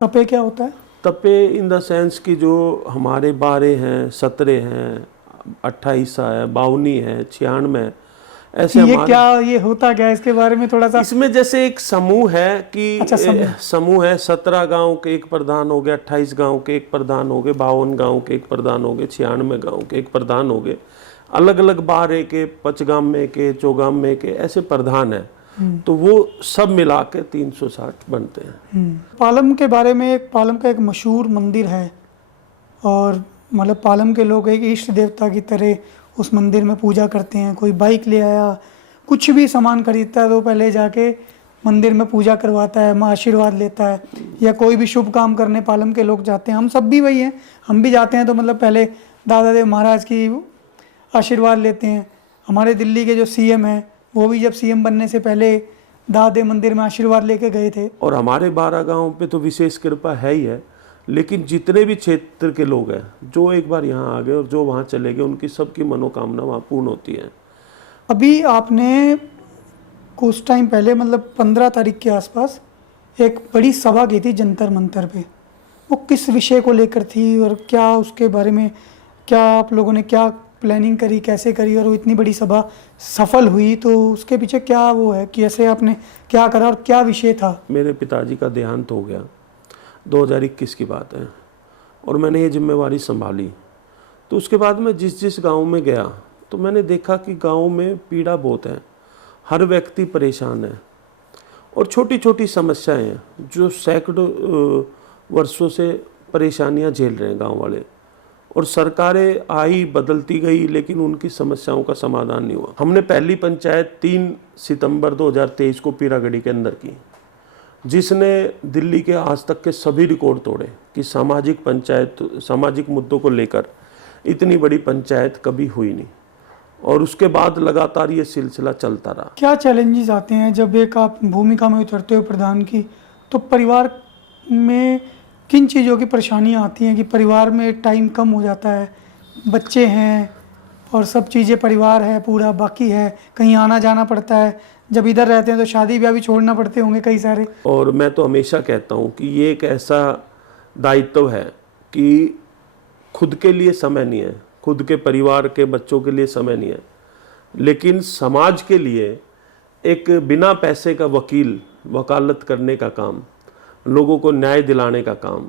तपे क्या होता है? तपे इन द सेंस कि जो हमारे 12 हैं, 17 हैं, 28 है, 52 है, 96 है, ऐसे ये हमारे। क्या, ये होता क्या है, इसके बारे में थोड़ा सा। इसमें जैसे एक समूह है कि अच्छा, समूह। समूह है, 17 गांव के एक प्रधान हो गए, 28 गांव के एक प्रधान हो गए, 52 गांव के एक प्रधान हो गए, 96 गांव के एक प्रधान हो गए, अलग अलग 12 के, पचगाम में के, चौगाम में के, ऐसे प्रधान है। तो वो सब मिला के 360 बनते हैं। पालम के बारे में, एक पालम का एक मशहूर मंदिर है, और मतलब पालम के लोग एक इष्ट देवता की तरह उस मंदिर में पूजा करते हैं। कोई बाइक ले आया, कुछ भी सामान खरीदता है तो पहले जाके मंदिर में पूजा करवाता है, माँ आशीर्वाद लेता है। या कोई भी शुभ काम करने पालम के लोग जाते हैं, हम सब भी वही हैं, हम भी जाते हैं तो मतलब पहले दादा देव महाराज की आशीर्वाद लेते हैं। हमारे दिल्ली के जो सीएम हैं वो भी जब सीएम बनने से पहले दादा मंदिर में आशीर्वाद लेके गए थे। और हमारे 12 गांव पे तो विशेष कृपा है ही है, लेकिन जितने भी क्षेत्र के लोग हैं जो एक बार यहाँ आ गए और जो वहाँ चले गए, उनकी सबकी मनोकामना वहाँ पूर्ण होती है। अभी आपने कुछ टाइम पहले मतलब 15 तारीख के आसपास एक बड़ी सभा की थी जंतर मंतर पे। वो किस विषय को लेकर थी और क्या उसके बारे में, क्या आप लोगों ने क्या प्लानिंग करी, कैसे करी, और वो इतनी बड़ी सभा सफल हुई तो उसके पीछे क्या वो है कि ऐसे आपने क्या करा और क्या विषय था? मेरे पिताजी का देहांत हो गया, 2021 की बात है, और मैंने ये जिम्मेवारी संभाली। तो उसके बाद मैं जिस जिस गांव में गया तो मैंने देखा कि गांव में पीड़ा बहुत है, हर व्यक्ति परेशान है, और छोटी छोटी समस्याएं हैं जो सैकड़ों वर्षों से परेशानियां झेल रहे हैं गांव वाले। और सरकारें आई, बदलती गई, लेकिन उनकी समस्याओं का समाधान नहीं हुआ। हमने पहली पंचायत 3 सितंबर 2023 को पीरागढ़ी के अंदर की, जिसने दिल्ली के आज तक के सभी रिकॉर्ड तोड़े कि सामाजिक पंचायत, सामाजिक मुद्दों को लेकर इतनी बड़ी पंचायत कभी हुई नहीं। और उसके बाद लगातार ये सिलसिला चलता रहा। क्या चैलेंजेस आते हैं जब एक आप भूमिका में उतरते हो प्रधान की, तो परिवार में किन चीज़ों की परेशानियां आती हैं कि परिवार में टाइम कम हो जाता है, बच्चे हैं और सब चीज़ें, परिवार है पूरा बाकी है, कहीं आना जाना पड़ता है, जब इधर रहते हैं तो शादी ब्याह भी छोड़ना पड़ते होंगे कई सारे। और मैं तो हमेशा कहता हूँ कि ये एक ऐसा दायित्व है कि खुद के लिए समय नहीं है, खुद के परिवार के बच्चों के लिए समय नहीं है, लेकिन समाज के लिए एक बिना पैसे का वकील, वकालत करने का काम, लोगों को न्याय दिलाने का काम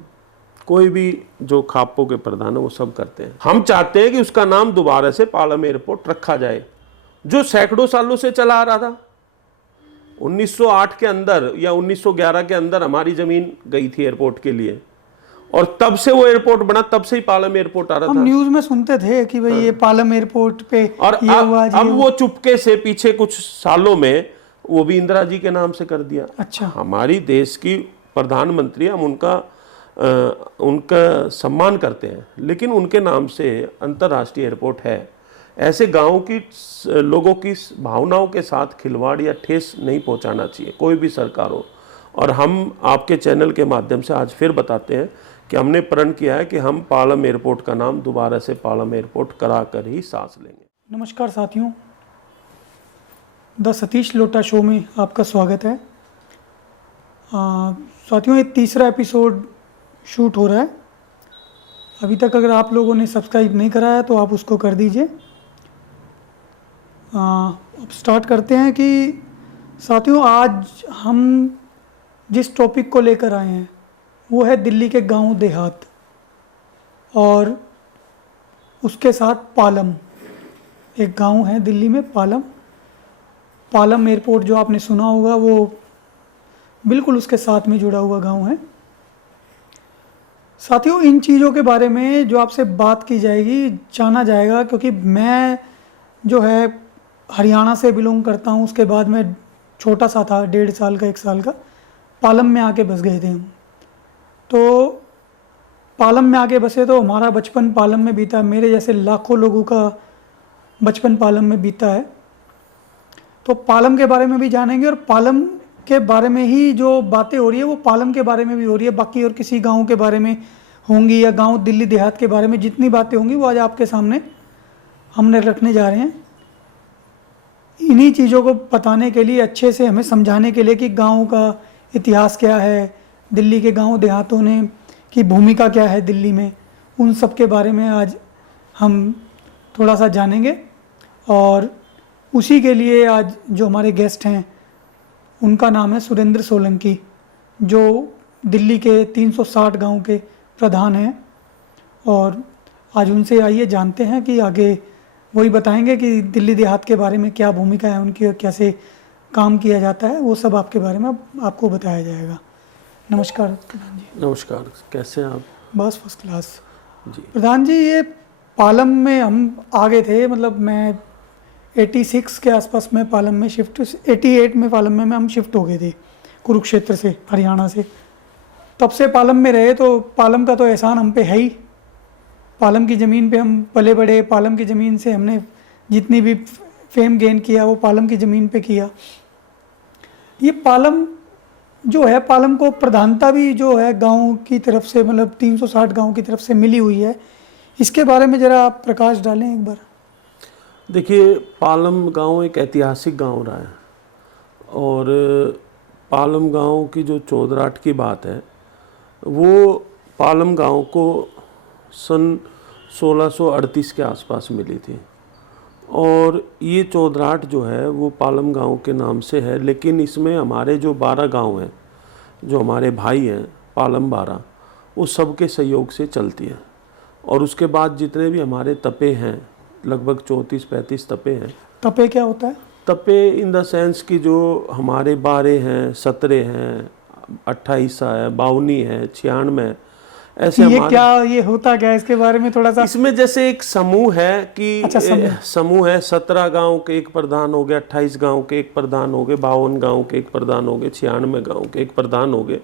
कोई भी जो खापों के प्रधान है वो सब करते हैं। हम चाहते हैं कि उसका नाम दोबारा से पालम एयरपोर्ट रखा जाए, जो सैकड़ों सालों से चला आ रहा था। 1908 के अंदर या 1911 के अंदर हमारी जमीन गई थी एयरपोर्ट के लिए, और तब से वो एयरपोर्ट बना, तब से ही पालम एयरपोर्ट आ रहा हम था। न्यूज़ में सुनते थे कि भाई ये पालम एयरपोर्ट पे और ये हुआ, अब वो चुपके से पीछे कुछ सालों में वो भी इंदिरा जी के नाम से कर दिया। अच्छा। हमारी देश की प्रधानमंत्री, हम उनका सम्मान करते हैं, लेकिन उनके नाम से अंतर्राष्ट्रीय एयरपोर्ट है। ऐसे गांव की लोगों की भावनाओं के साथ खिलवाड़ या ठेस नहीं पहुंचाना चाहिए कोई भी सरकार हो। और हम आपके चैनल के माध्यम से आज फिर बताते हैं कि हमने प्रण किया है कि हम पालम एयरपोर्ट का नाम दोबारा से पालम एयरपोर्ट करा कर ही सांस लेंगे। नमस्कार साथियों, द सतीश लोटा शो में आपका स्वागत है। साथियों, ये तीसरा एपिसोड शूट हो रहा है। अभी तक अगर आप लोगों ने सब्सक्राइब नहीं करा है तो आप उसको कर दीजिए। अब स्टार्ट करते हैं कि साथियों, आज हम जिस टॉपिक को लेकर आए हैं वो है दिल्ली के गांव देहात और उसके साथ पालम। एक गांव है दिल्ली में पालम। पालम एयरपोर्ट जो आपने सुना होगा वो बिल्कुल उसके साथ में जुड़ा हुआ गांव है। साथियों, इन चीज़ों के बारे में जो आपसे बात की जाएगी, जाना जाएगा, क्योंकि मैं जो है हरियाणा से बिलोंग करता हूँ। उसके बाद मैं छोटा सा था, 1.5 साल का, 1 साल का, पालम में आके बस गए थे हम। तो पालम में आके बसे तो हमारा बचपन पालम में बीता। मेरे जैसे लाखों लोगों का बचपन पालम में बीता है। तो पालम के बारे में भी जानेंगे, और पालम के बारे में ही जो बातें हो रही है वो पालम के बारे में भी हो रही है। बाकी और किसी गांव के बारे में होंगी या गांव दिल्ली देहात के बारे में जितनी बातें होंगी वो आज आपके सामने हमने रखने जा रहे हैं। इन्हीं चीज़ों को बताने के लिए, अच्छे से हमें समझाने के लिए कि गांव का इतिहास क्या है, दिल्ली के गांव देहातों ने की भूमिका क्या है दिल्ली में, उन सब के बारे में आज हम थोड़ा सा जानेंगे। और उसी के लिए आज जो हमारे गेस्ट हैं उनका नाम है सुरेंद्र सोलंकी, जो दिल्ली के 360 गांव के प्रधान हैं। और आज उनसे आइए जानते हैं कि आगे वही बताएंगे कि दिल्ली देहात के बारे में क्या भूमिका है उनकी और कैसे काम किया जाता है, वो सब आपके बारे में आपको बताया जाएगा। नमस्कार प्रधान जी। नमस्कार, कैसे हैं आप? बस फर्स्ट क्लास। जी। प्रधान जी, ये पालम में हम आ गए थे, मतलब मैं 86 के आसपास में पालम में शिफ्ट, 88 में पालम में हम शिफ्ट हो गए थे कुरुक्षेत्र से, हरियाणा से। तब से पालम में रहे, तो पालम का तो एहसान हम पे है ही। पालम की ज़मीन पे हम पले बड़े, पालम की ज़मीन से हमने जितनी भी फेम गेन किया वो पालम की ज़मीन पे किया। ये पालम जो है, पालम को प्रधानता भी जो है गांव की तरफ से, मतलब 360 गांव की तरफ से मिली हुई है। इसके बारे में ज़रा आप प्रकाश डालें एक बार। देखिए, पालम गांव एक ऐतिहासिक गांव रहा है और पालम गांव की जो चौधराट की बात है, वो पालम गांव को सन 1638 के आसपास मिली थी। और ये चौधराट जो है वो पालम गांव के नाम से है, लेकिन इसमें हमारे जो 12 गांव हैं, जो हमारे भाई हैं पालम 12, वो सबके सहयोग से चलती है। और उसके बाद जितने भी हमारे तपे हैं, लगभग 34-35 तपे हैं। तपे क्या होता है? तपे इन द सेंस कि जो हमारे 12 हैं, 17 हैं, 28 है, 52 है, 96 है, ऐसे ये हमारे। क्या, ये होता क्या है, इसके बारे में थोड़ा सा। इसमें जैसे एक समूह है कि अच्छा, समूह है, 17 गांव के एक प्रधान हो गए, 28 गांव के एक प्रधान हो गए, 52 गांव के एक प्रधान हो गए, 96 गांव के एक प्रधान हो गए,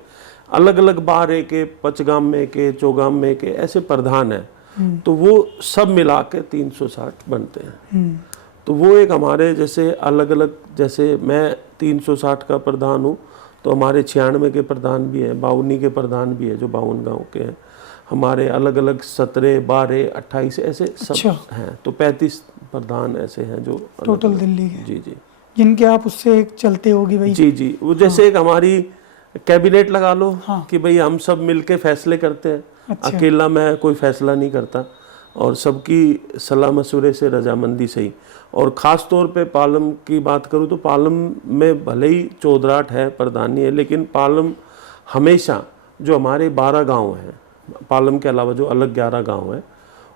अलग अलग 12 के, पचगाम में के, चौगाम में के, ऐसे प्रधान है। तो वो सब मिला के 360 बनते हैं। तो वो एक हमारे जैसे अलग अलग, जैसे मैं 360 का प्रधान हूँ, तो हमारे 96 के प्रधान भी हैं, 52 के प्रधान भी है जो 52 गांव के हैं, हमारे अलग अलग 17, 12, 28 ऐसे सब। अच्छा। हैं। तो 35 प्रधान ऐसे हैं जो टोटल दिल्ली के, जी जी जिनके आप उससे चलते होगी भाई। जी जी। वो जैसे एक हमारी कैबिनेट लगा लो। हाँ। कि भाई हम सब मिलके फैसले करते हैं। अच्छा। अकेला मैं कोई फैसला नहीं करता, और सबकी सलाह मशवरे से, रजामंदी से ही। और ख़ास तौर पे पालम की बात करूँ तो पालम में भले ही चौधराट है, प्रधानी है, लेकिन पालम हमेशा जो हमारे 12 गांव हैं, पालम के अलावा जो अलग 11 गांव हैं,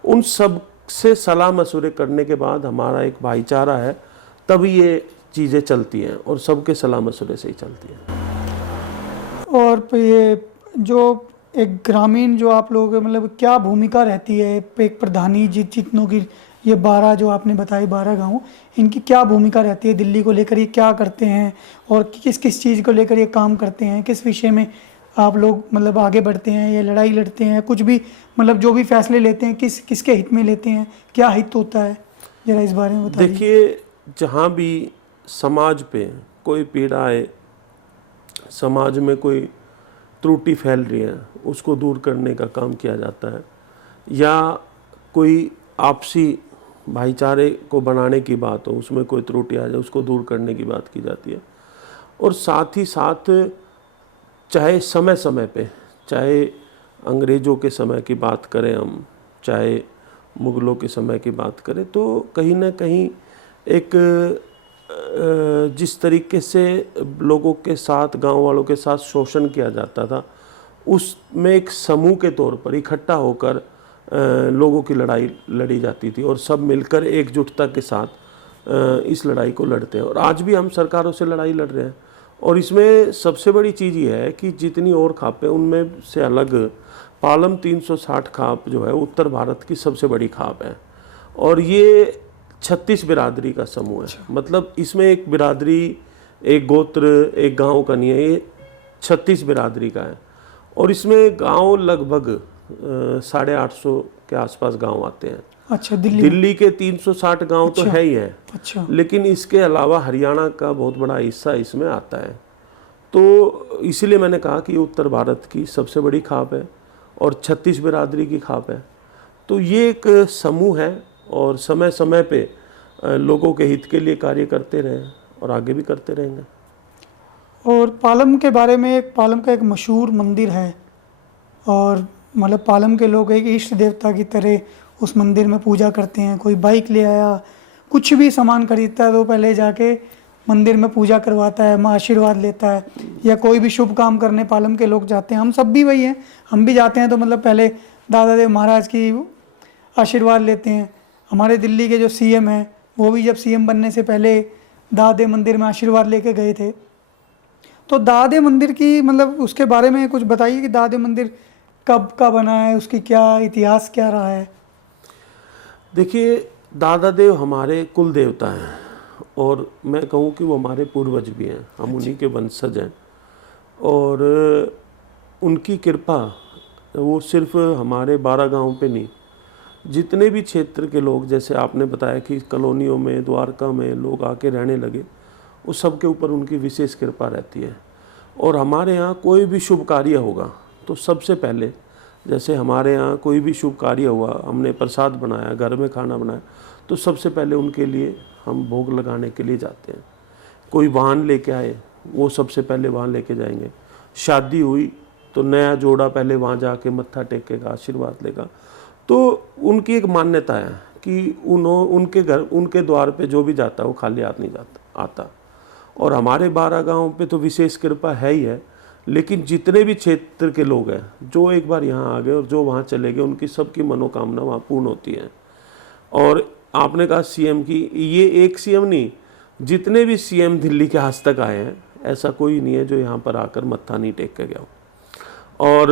उन सब से सलाह मशवरे करने के बाद हमारा एक भाईचारा है, तब ये चीज़ें चलती हैं और सबके सलाह मशवरे से ही चलती हैं। और ये जो एक ग्रामीण जो आप लोग, मतलब क्या भूमिका रहती है एक प्रधानी जितनों की, ये 12 जो आपने बताई 12 गांव, इनकी क्या भूमिका रहती है दिल्ली को लेकर? ये क्या करते हैं और किस किस चीज़ को लेकर ये काम करते हैं? किस विषय में आप लोग मतलब आगे बढ़ते हैं या लड़ाई लड़ते हैं? कुछ भी, मतलब जो भी फैसले लेते हैं किसके हित में लेते हैं, क्या हित होता है, ज़रा इस बारे में बताइए। देखिए, जहाँ भी समाज पे कोई पीड़ा आए, समाज में कोई त्रुटि फैल रही है, उसको दूर करने का काम किया जाता है, या कोई आपसी भाईचारे को बनाने की बात हो, उसमें कोई त्रुटि आ जाए, उसको दूर करने की बात की जाती है। और साथ ही साथ चाहे समय समय पे, चाहे अंग्रेज़ों के समय की बात करें हम, चाहे मुग़लों के समय की बात करें, तो कहीं ना कहीं एक जिस तरीके से लोगों के साथ, गांव वालों के साथ शोषण किया जाता था, उसमें एक समूह के तौर पर इकट्ठा होकर लोगों की लड़ाई लड़ी जाती थी, और सब मिलकर एकजुटता के साथ इस लड़ाई को लड़ते हैं। और आज भी हम सरकारों से लड़ाई लड़ रहे हैं। और इसमें सबसे बड़ी चीज़ ये है कि जितनी और खापें, उनमें से अलग पालम 360 खाप जो है उत्तर भारत की सबसे बड़ी खाप है। और ये 36 बिरादरी का समूह है। मतलब इसमें एक बिरादरी, एक गोत्र, एक गांव का नहीं है, ये 36 बिरादरी का है। और इसमें गांव लगभग 850 के आसपास गांव आते हैं। अच्छा, दिल्ली के 360 गांव तो है ही है। अच्छा। लेकिन इसके अलावा हरियाणा का बहुत बड़ा हिस्सा इसमें आता है। तो इसीलिए मैंने कहा कि ये उत्तर भारत की सबसे बड़ी खाप है और 36 बिरादरी की खाप है। तो ये एक समूह है और समय समय पे लोगों के हित के लिए कार्य करते रहे और आगे भी करते रहेंगे। और पालम के बारे में, पालम का एक मशहूर मंदिर है, और मतलब पालम के लोग एक इष्ट देवता की तरह उस मंदिर में पूजा करते हैं। कोई बाइक ले आया, कुछ भी सामान खरीदता है तो पहले जाके मंदिर में पूजा करवाता है, माँ आशीर्वाद लेता है। या कोई भी शुभ काम करने पालम के लोग जाते हैं, हम सब भी वही हैं, हम भी जाते हैं तो मतलब पहले दादा देव महाराज की आशीर्वाद लेते हैं। हमारे दिल्ली के जो सीएम हैं वो भी जब सीएम बनने से पहले दादे मंदिर में आशीर्वाद लेके गए थे। तो दादे मंदिर की मतलब उसके बारे में कुछ बताइए कि दादे मंदिर कब का बना है, उसकी क्या इतिहास क्या रहा है। देखिए, दादा देव हमारे कुल देवता हैं, और मैं कहूँ कि वो हमारे पूर्वज भी हैं, हम उन्हीं के वंशज हैं। और उनकी कृपा वो सिर्फ हमारे 12 गांव पे नहीं, जितने भी क्षेत्र के लोग, जैसे आपने बताया कि कॉलोनियों में, द्वारका में लोग आके रहने लगे, उस सब के ऊपर उनकी विशेष कृपा रहती है। और हमारे यहाँ कोई भी शुभ कार्य होगा तो सबसे पहले, जैसे हमारे यहाँ कोई भी शुभ कार्य हुआ, हमने प्रसाद बनाया, घर में खाना बनाया, तो सबसे पहले उनके लिए हम भोग लगाने के लिए जाते हैं। कोई वाहन लेके आए, वो सबसे पहले वहाँ लेके जाएंगे। शादी हुई तो नया जोड़ा पहले वहाँ जाके मत्था टेकेगा, आशीर्वाद लेगा। तो उनकी एक मान्यता है कि उनके घर, उनके द्वार पे जो भी जाता है वो खाली हाथ नहीं जाता आता। और हमारे 12 गांव पे तो विशेष कृपा है ही है, लेकिन जितने भी क्षेत्र के लोग हैं जो एक बार यहाँ आ गए और जो वहाँ चले गए, उनकी सबकी मनोकामना वहाँ पूर्ण होती है। और आपने कहा सीएम की, ये एक सीएम नहीं, जितने भी सीएम दिल्ली के आज तक आए हैं, ऐसा कोई नहीं है जो यहाँ पर आकर मत्था नहीं टेक के गया हो। और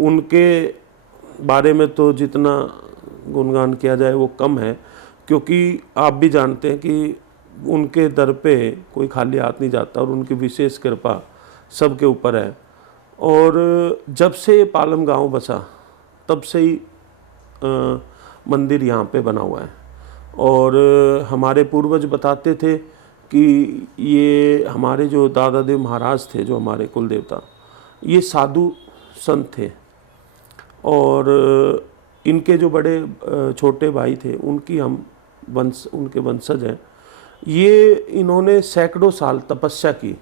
उनके बारे में तो जितना गुणगान किया जाए वो कम है, क्योंकि आप भी जानते हैं कि उनके दर पे कोई खाली हाथ नहीं जाता, और उनकी विशेष कृपा सबके ऊपर है। और जब से पालम गांव बसा तब से ही मंदिर यहाँ पे बना हुआ है। और हमारे पूर्वज बताते थे कि ये हमारे जो दादा देव महाराज थे, जो हमारे कुल देवता, ये साधु संत थे। और इनके जो बड़े छोटे भाई थे, उनके वंशज हैं। ये इन्होंने सैकड़ों साल तपस्या की,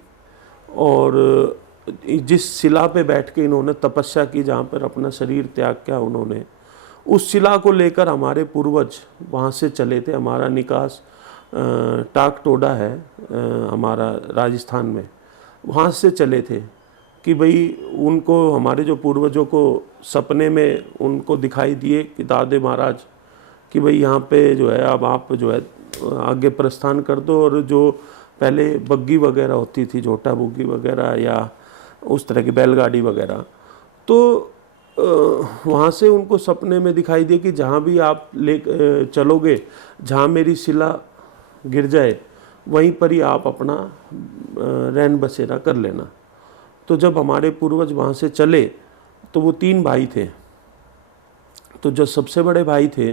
और जिस शिला पे बैठ के इन्होंने तपस्या की, जहाँ पर अपना शरीर त्याग किया उन्होंने, उस शिला को लेकर हमारे पूर्वज वहाँ से चले थे। हमारा निकास टाक टोडा है हमारा राजस्थान में, वहाँ से चले थे कि भाई उनको, हमारे जो पूर्वजों को सपने में उनको दिखाई दिए कि दादे महाराज कि भाई यहाँ पे जो है अब आप जो है आगे प्रस्थान कर दो। और जो पहले बग्गी वगैरह होती थी, झोटा बुग्गी वगैरह या उस तरह की बैलगाड़ी वगैरह, तो वहाँ से उनको सपने में दिखाई दिया कि जहाँ भी आप ले चलोगे, जहाँ मेरी शिला गिर जाए वहीं पर ही आप अपना रैन बसेरा कर लेना। तो जब हमारे पूर्वज वहाँ से चले तो वो 3 भाई थे। तो जो सबसे बड़े भाई थे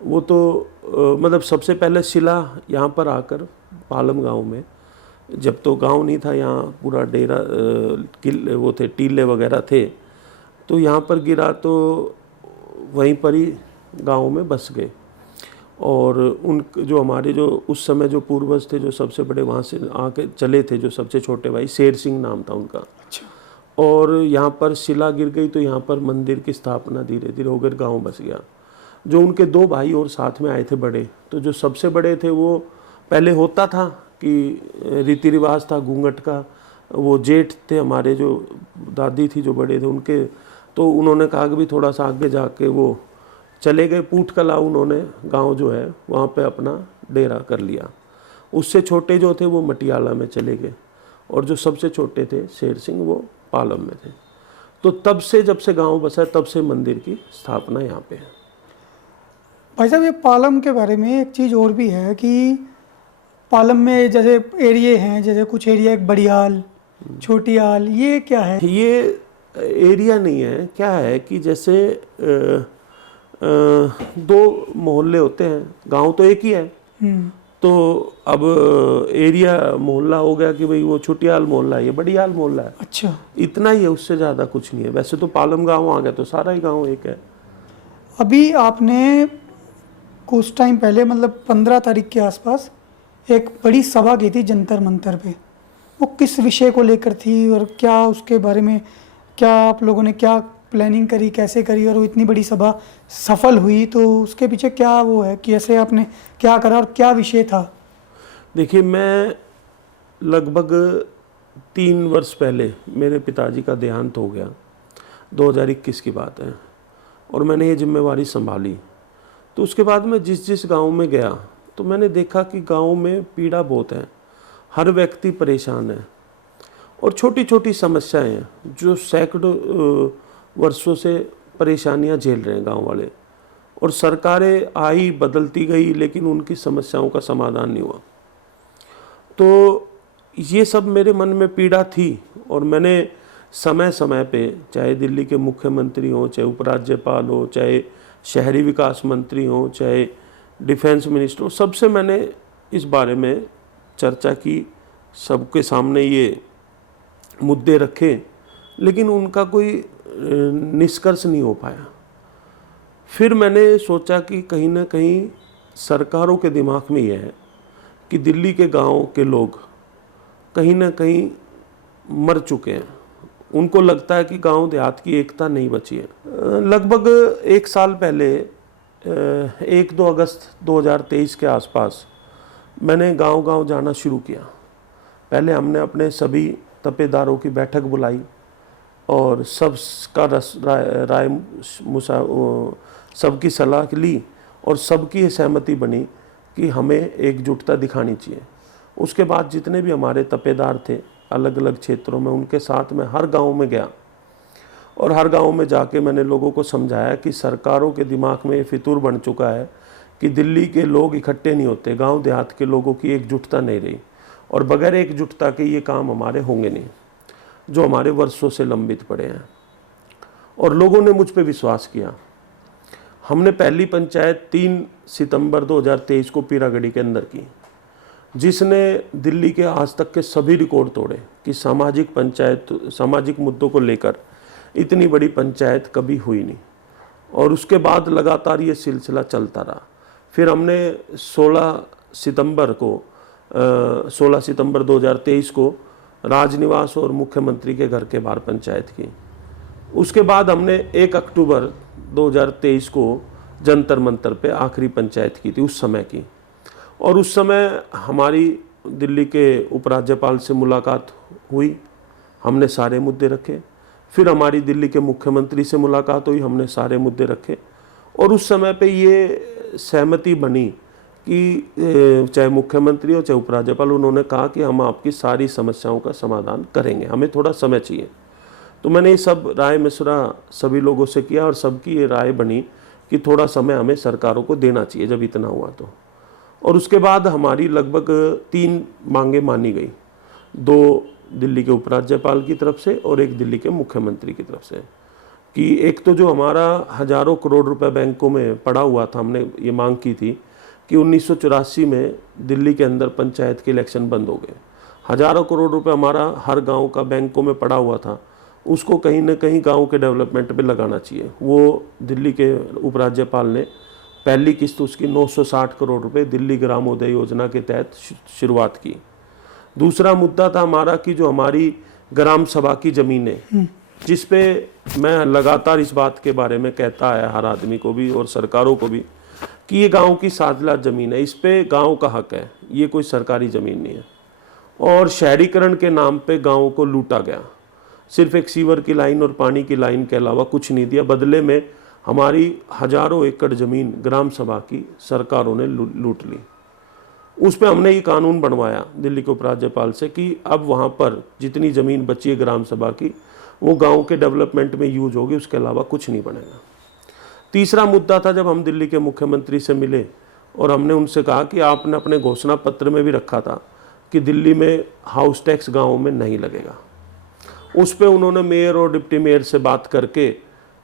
वो तो मतलब सबसे पहले शिला यहाँ पर आकर पालम गांव में, जब तो गांव नहीं था, यहाँ पूरा डेरा किले वो थे, टीले वगैरह थे, तो यहाँ पर गिरा तो वहीं पर ही गांव में बस गए। और उन जो हमारे जो उस समय जो पूर्वज थे, जो सबसे बड़े, वहाँ से आके चले थे, जो सबसे छोटे भाई, शेर सिंह नाम था उनका। अच्छा। और यहाँ पर शिला गिर गई तो यहाँ पर मंदिर की स्थापना धीरे धीरे होकर गांव बस गया। जो उनके 2 भाई और साथ में आए थे बड़े, तो जो सबसे बड़े थे वो पहले होता था कि रीति रिवाज था घूंघट का, वो जेठ थे हमारे, जो दादी थी जो बड़े थे उनके, तो उन्होंने कहा कि भी थोड़ा सा आगे जाके वो चले गए पूट कला, उन्होंने गांव जो है वहाँ पे अपना डेरा कर लिया। उससे छोटे जो थे वो मटियाला में चले गए, और जो सबसे छोटे थे शेर सिंह वो पालम में थे। तो तब से, जब से गांव बसा, तब से मंदिर की स्थापना यहाँ पे है। भाई साहब, ये पालम के बारे में एक चीज़ और भी है कि पालम में जैसे एरिए हैं, जैसे कुछ एरिया, एक बड़ियाल, छोटियाल, ये क्या है? ये एरिया नहीं है, क्या है कि जैसे 2 मोहल्ले होते हैं, गांव तो एक ही है, तो अब एरिया मोहल्ला हो गया कि भाई वो छोटियाल मोहल्ला है, ये बड़ियाल मोहल्ला है। अच्छा, इतना ही है, उससे ज़्यादा कुछ नहीं है। वैसे तो पालम गांव आ गया तो सारा ही गांव एक है। अभी आपने कुछ टाइम पहले, मतलब 15 तारीख के आसपास, एक बड़ी सभा की थी जंतर मंतर पे, वो किस विषय को लेकर थी और क्या उसके बारे में, क्या आप लोगों ने क्या प्लानिंग करी, कैसे करी, और वो इतनी बड़ी सभा सफल हुई तो उसके पीछे क्या वो है, कैसे आपने क्या करा और क्या विषय था? देखिए, मैं लगभग 3 वर्ष पहले मेरे पिताजी का देहांत हो गया। 2021 की बात है, और मैंने ये जिम्मेवारी संभाली। तो उसके बाद मैं जिस जिस गांव में गया तो मैंने देखा कि गांव में पीड़ा बहुत है, हर व्यक्ति परेशान है, और छोटी छोटी समस्याएं हैं जो सैकड़ों वर्षों से परेशानियां झेल रहे हैं गांव वाले। और सरकारें आई, बदलती गई, लेकिन उनकी समस्याओं का समाधान नहीं हुआ। तो ये सब मेरे मन में पीड़ा थी, और मैंने समय समय पे, चाहे दिल्ली के मुख्यमंत्री हों, चाहे उपराज्यपाल हो, चाहे शहरी विकास मंत्री हों, चाहे डिफेंस मिनिस्टर हो, सबसे मैंने इस बारे में चर्चा की, सबके सामने ये मुद्दे रखे, लेकिन उनका कोई निष्कर्ष नहीं हो पाया। फिर मैंने सोचा कि कहीं ना कहीं सरकारों के दिमाग में यह है कि दिल्ली के गांव के लोग कहीं ना कहीं मर चुके हैं। उनको लगता है कि गांव देहात की एकता नहीं बची है। लगभग 1 साल पहले 1-2 अगस्त 2023 के आसपास मैंने गांव-गांव जाना शुरू किया। पहले हमने अपने सभी तपेदारों की बैठक बुलाई और सबकी सलाह ली, और सबकी सहमति बनी कि हमें एकजुटता दिखानी चाहिए। उसके बाद जितने भी हमारे तपेदार थे अलग अलग क्षेत्रों में, उनके साथ में हर गांव में गया, और हर गांव में जाके मैंने लोगों को समझाया कि सरकारों के दिमाग में ये फितूर बन चुका है कि दिल्ली के लोग इकट्ठे नहीं होते, गांव देहात के लोगों की एकजुटता नहीं रही, और बगैर एकजुटता के ये काम हमारे होंगे नहीं जो हमारे वर्षों से लंबित पड़े हैं। और लोगों ने मुझ पर विश्वास किया। हमने पहली पंचायत 3 सितंबर 2023 को पीरागढ़ी के अंदर की, जिसने दिल्ली के आज तक के सभी रिकॉर्ड तोड़े कि सामाजिक मुद्दों को लेकर इतनी बड़ी पंचायत कभी हुई नहीं। और उसके बाद लगातार ये सिलसिला चलता रहा। फिर हमने 16 सितंबर 2023 को राजनिवास और मुख्यमंत्री के घर के बाहर पंचायत की। उसके बाद हमने 1 अक्टूबर 2023 को जंतर मंतर पे आखिरी पंचायत की थी उस समय की। और उस समय हमारी दिल्ली के उपराज्यपाल से मुलाकात हुई, हमने सारे मुद्दे रखे। फिर हमारी दिल्ली के मुख्यमंत्री से मुलाकात हुई, हमने सारे मुद्दे रखे। और उस समय पे ये सहमति बनी कि चाहे मुख्यमंत्री हो चाहे उपराज्यपाल, उन्होंने कहा कि हम आपकी सारी समस्याओं का समाधान करेंगे, हमें थोड़ा समय चाहिए। तो मैंने ये सब राय मशवरा सभी लोगों से किया, और सबकी ये राय बनी कि थोड़ा समय हमें सरकारों को देना चाहिए जब इतना हुआ तो। और उसके बाद हमारी लगभग 3 मांगे मानी गई, 2 दिल्ली के उपराज्यपाल की तरफ से और 1 दिल्ली के मुख्यमंत्री की तरफ से। कि एक तो जो हमारा हजारों करोड़ रुपए बैंकों में पड़ा हुआ था, हमने ये मांग की थी कि 1984 में दिल्ली के अंदर पंचायत के इलेक्शन बंद हो गए। हजारों करोड़ रुपए हमारा हर गांव का बैंकों में पड़ा हुआ था, उसको कहीं ना कहीं गांव के डेवलपमेंट पे लगाना चाहिए। वो दिल्ली के उपराज्यपाल ने पहली किस्त उसकी 960 करोड़ रुपए दिल्ली ग्रामोदय योजना के तहत शुरुआत की। दूसरा मुद्दा था हमारा कि जो हमारी ग्राम सभा की ज़मीनें, जिस पे मैं लगातार इस बात के बारे में कहता आया हर आदमी को भी और सरकारों को भी कि ये गांव की साझला ज़मीन है, इस पे गांव का हक है, ये कोई सरकारी ज़मीन नहीं है। और शहरीकरण के नाम पे गाँव को लूटा गया, सिर्फ एक सीवर की लाइन और पानी की लाइन के अलावा कुछ नहीं दिया। बदले में हमारी हजारों एकड़ ज़मीन ग्राम सभा की सरकारों ने लूट ली। उस पर हमने ये कानून बनवाया दिल्ली के उपराज्यपाल से कि अब वहाँ पर जितनी ज़मीन बची है ग्राम सभा की, वो गांव के डेवलपमेंट में यूज होगी, उसके अलावा कुछ नहीं बनेगा। तीसरा मुद्दा था, जब हम दिल्ली के मुख्यमंत्री से मिले और हमने उनसे कहा कि आपने अपने घोषणा पत्र में भी रखा था कि दिल्ली में हाउस टैक्स गाँव में नहीं लगेगा। उस पर उन्होंने मेयर और डिप्टी मेयर से बात करके,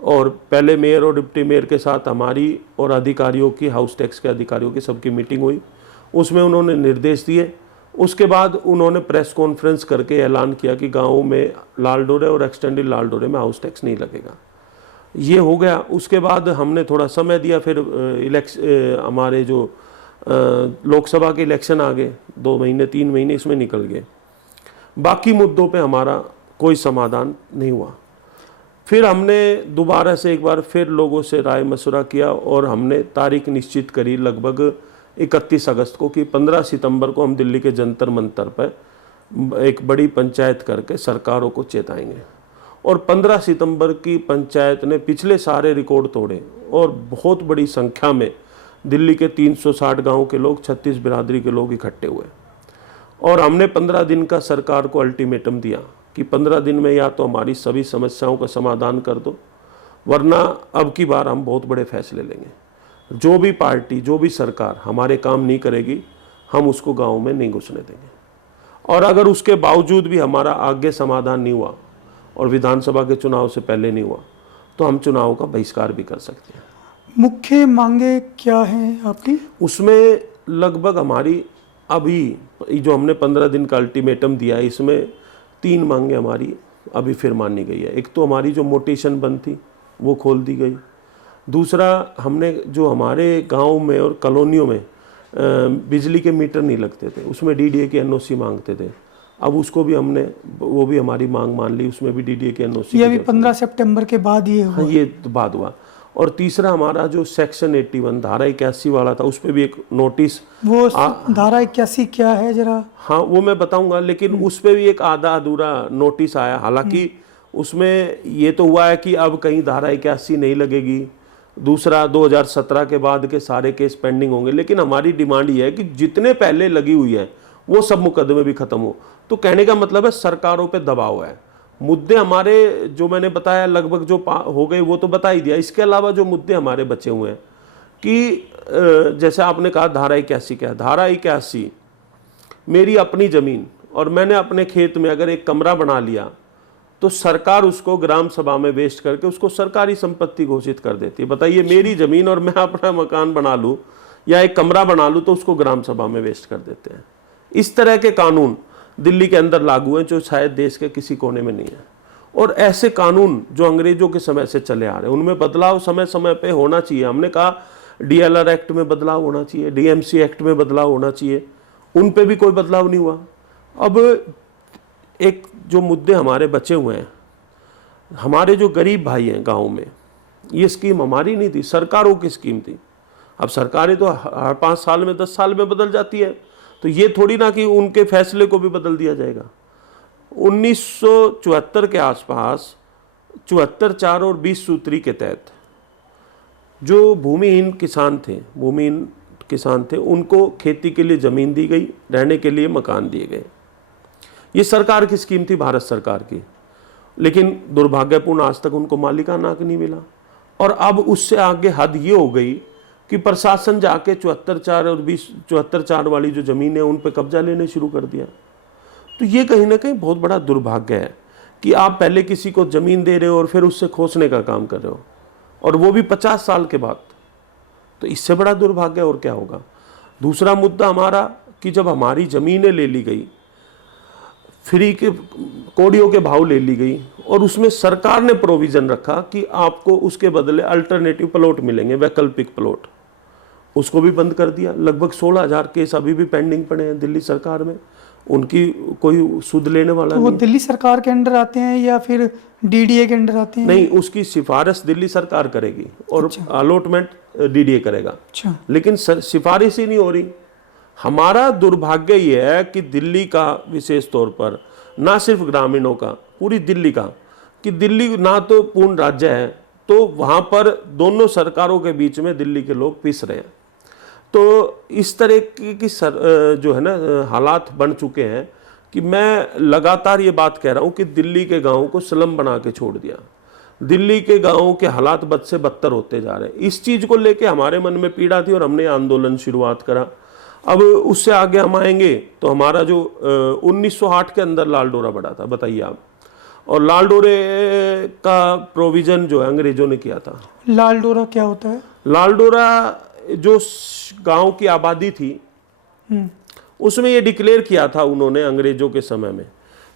और पहले मेयर और डिप्टी मेयर के साथ हमारी और अधिकारियों की, हाउस टैक्स के अधिकारियों की सबकी मीटिंग हुई, उसमें उन्होंने निर्देश दिए। उसके बाद उन्होंने प्रेस कॉन्फ्रेंस करके ऐलान किया कि गाँव में लाल डोरे और एक्सटेंडेड लाल डोरे में हाउस टैक्स नहीं लगेगा। ये हो गया। उसके बाद हमने थोड़ा समय दिया, फिर हमारे जो लोकसभा के इलेक्शन आ गए, 2 महीने 3 महीने इसमें निकल गए। बाकी मुद्दों पे हमारा कोई समाधान नहीं हुआ। फिर हमने दोबारा से एक बार फिर लोगों से राय मशवरा किया और हमने तारीख निश्चित करी लगभग 31 अगस्त को कि 15 सितंबर को हम दिल्ली के जंतर मंतर पर एक बड़ी पंचायत करके सरकारों को चेताएंगे। और 15 सितंबर की पंचायत ने पिछले सारे रिकॉर्ड तोड़े और बहुत बड़ी संख्या में दिल्ली के 360 गांव के लोग, 36 बिरादरी के लोग इकट्ठे हुए और हमने 15 दिन का सरकार को अल्टीमेटम दिया कि 15 दिन में या तो हमारी सभी समस्याओं का समाधान कर दो, वरना अब की बार हम बहुत बड़े फैसले लेंगे। जो भी पार्टी, जो भी सरकार हमारे काम नहीं करेगी, हम उसको गांव में नहीं घुसने देंगे। और अगर उसके बावजूद भी हमारा आगे समाधान नहीं हुआ और विधानसभा के चुनाव से पहले नहीं हुआ, तो हम चुनाव का बहिष्कार भी कर सकते हैं। मुख्य मांगे क्या हैं आपकी? उसमें लगभग हमारी अभी जो हमने 15 दिन का अल्टीमेटम दिया है, इसमें 3 मांगे हमारी अभी फिर मानी गई है। एक तो हमारी जो मोटेशन बंद थी वो खोल दी गई। दूसरा, हमने जो हमारे गांव में और कॉलोनियों में बिजली के मीटर नहीं लगते थे, उसमें डीडीए की एनओसी मांगते थे, अब उसको भी हमने, वो भी हमारी मांग मान ली, उसमें भी डीडीए की एनओसी। ये अभी 15 सितंबर के बाद ये हुआ? हाँ, ये तो बाद हुआ। और तीसरा, हमारा जो सेक्शन 81 धारा 81 वाला था, उस पर भी एक नोटिस। वो धारा 81 क्या है जरा? हाँ, वो मैं बताऊंगा, लेकिन उस पर भी एक आधा अधूरा नोटिस आया। हालांकि उसमें ये तो हुआ है कि अब कहीं धारा 81 नहीं लगेगी, दूसरा 2017 के बाद के सारे केस पेंडिंग होंगे, लेकिन हमारी डिमांड ये है कि जितने पहले लगी हुई है वो सब मुकदमे भी खत्म हो। तो कहने का मतलब है सरकारों पे दबाव है। मुद्दे हमारे जो मैंने बताया लगभग जो हो गए वो तो बता ही दिया। इसके अलावा जो मुद्दे हमारे बचे हुए हैं कि जैसे आपने कहा धारा 81 क्या है, धारा 81 मेरी अपनी ज़मीन और मैंने अपने खेत में अगर एक कमरा बना लिया तो सरकार उसको ग्राम सभा में वेस्ट करके उसको सरकारी संपत्ति घोषित कर देती है। बताइए, मेरी ज़मीन और मैं अपना मकान बना लूँ या एक कमरा बना लूँ तो उसको ग्राम सभा में वेस्ट कर देते हैं। इस तरह के कानून दिल्ली के अंदर लागू हैं जो शायद देश के किसी कोने में नहीं है। और ऐसे कानून जो अंग्रेजों के समय से चले आ रहे हैं, उनमें बदलाव समय समय पे होना चाहिए। हमने कहा डीएलआर एक्ट में बदलाव होना चाहिए, डीएमसी एक्ट में बदलाव होना चाहिए, उन पे भी कोई बदलाव नहीं हुआ। अब एक जो मुद्दे हमारे बचे हुए हैं, हमारे जो गरीब भाई हैं गाँव में, ये स्कीम हमारी नहीं थी, सरकारों की स्कीम थी। अब सरकारें तो हर 5 साल में 10 साल में बदल जाती है, तो ये थोड़ी ना कि उनके फैसले को भी बदल दिया जाएगा। 1974 के आसपास 74(4) और 20 सूत्री के तहत जो भूमिहीन किसान थे उनको खेती के लिए ज़मीन दी गई, रहने के लिए मकान दिए गए। ये सरकार की स्कीम थी, भारत सरकार की, लेकिन दुर्भाग्यपूर्ण आज तक उनको मालिकाना हक नहीं मिला। और अब उससे आगे हद ये हो गई कि प्रशासन जाके 74(4) और 74(4) वाली जो ज़मीन है उन पर कब्जा लेने शुरू कर दिया। तो ये कहीं ना कहीं बहुत बड़ा दुर्भाग्य है कि आप पहले किसी को ज़मीन दे रहे हो और फिर उससे खोसने का काम कर रहे हो, और वो भी 50 साल के बाद। तो इससे बड़ा दुर्भाग्य और क्या होगा। दूसरा मुद्दा हमारा कि जब हमारी ज़मीनें ले ली गई, फ्री के कोड़ियों के भाव ले ली गई, और उसमें सरकार ने प्रोविज़न रखा कि आपको उसके बदले अल्टरनेटिव प्लॉट मिलेंगे, वैकल्पिक प्लॉट, उसको भी बंद कर दिया। लगभग 16,000 केस अभी भी पेंडिंग पड़े हैं दिल्ली सरकार में, उनकी कोई सुध लेने वाला तो नहीं। वो दिल्ली सरकार के अंडर आते हैं या फिर डीडीए के अंडर आते हैं? नहीं, उसकी सिफारिश दिल्ली सरकार करेगी और अलॉटमेंट डीडीए करेगा। अच्छा। लेकिन सिफारिश ही नहीं हो रही। हमारा दुर्भाग्य ये है कि दिल्ली का, विशेष तौर पर ना सिर्फ ग्रामीणों का, पूरी दिल्ली का, कि दिल्ली ना तो पूर्ण राज्य है, तो वहाँ पर दोनों सरकारों के बीच में दिल्ली के लोग पिस रहे हैं। तो इस तरह की जो है ना हालात बन चुके हैं कि मैं लगातार ये बात कह रहा हूँ कि दिल्ली के गाँव को स्लम बना के छोड़ दिया। दिल्ली के गाँवों के हालात बद से बदतर होते जा रहे हैं। इस चीज़ को लेके हमारे मन में पीड़ा थी और हमने आंदोलन शुरुआत करा। अब उससे आगे हम आएंगे तो हमारा जो 1908 के अंदर लाल डोरा बढ़ा था, बताइए आप, और लाल डोरे का प्रोविज़न जो है अंग्रेजों ने किया था। लाल डोरा क्या होता है? लाल डोरा जो गांव की आबादी थी उसमें ये डिक्लेयर किया था उन्होंने अंग्रेजों के समय में